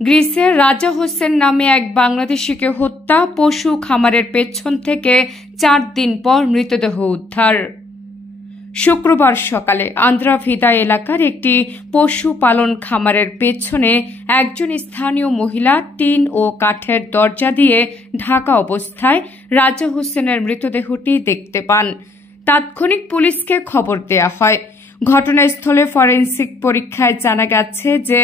গ্রিসের রাজা হোসেন নামে এক বাংলাদেশিকে হত্যা, পশু খামারের পেছন থেকে 4 দিন পর মৃতদেহ উদ্ধার। শুক্রবার সকালে আন্দ্রাভিদা এলাকার একটি পশুপালন খামারের পেছনে একজন স্থানীয় মহিলা টিন ও কাঠের দরজা দিয়ে ঢাকা অবস্থায় রাজা হোসেনের মৃতদেহটি দেখতে পান। তাৎক্ষণিক পুলিশকে খবর দেয়া হয়। ঘটনাস্থলে ফরেনসিক পরীক্ষায় জানা গেছে যে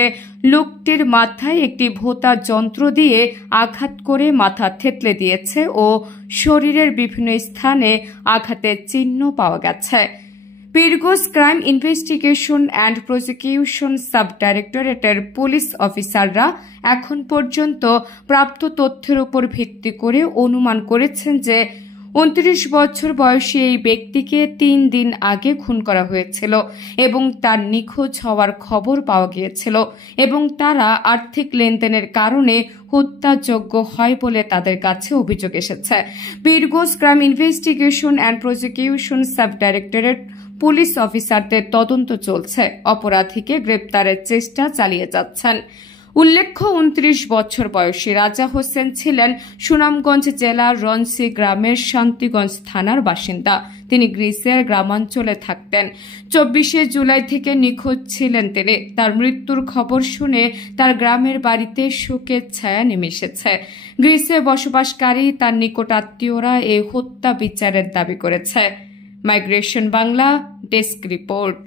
লোকটির মাথায় একটি ভোঁতা যন্ত্র দিয়ে আঘাত করে মাথা থেতলে দিয়েছে ও শরীরের বিভিন্ন স্থানে আঘাতের চিহ্ন পাওয়া গেছে। Pirganj crime investigation and prosecution sub ডাইরেক্টরেটের পুলিশ অফিসাররা এখন পর্যন্ত প্রাপ্ত তথ্যের উপর ভিত্তি করে অনুমান করেছেন যে 29 বছর বয়সী এই ব্যক্তিকে 3 দিন আগে খুন করা হয়েছিল এবং তার নিখোঁজ হওয়ার খবর পাওয়া গিয়েছিল এবং তারা আর্থিক লেনদেনের কারণে হত্যাযোগ্য হয় বলে তাদের কাছে অভিযোগ এসেছে। Pirganj crime investigation and prosecution sub directorate police অফিসারদের তদন্ত চলছে, অপরাধীকে গ্রেপ্তারের চেষ্টা চালিয়ে যাচ্ছেন। উল্লেখ্য, 29 বছর বয়সী রাজা হোসেন ছিলেন সুনামগঞ্জ জেলার রনসি গ্রামের শান্তিগঞ্জ থানার বাসিন্দা। তিনি গ্রিসের গ্রামাঞ্চলে থাকতেন। 24 জুলাই থেকে নিখোঁজ ছিলেন তিনি। তার মৃত্যুর খবর শুনে তার গ্রামের বাড়িতে শোকের ছায়া নেমে এসেছে। গ্রিসে বসবাসকারী তার নিকটাত্মীয়রা এই হত্যা বিচারের দাবি করেছে। Migration Bangla desk report.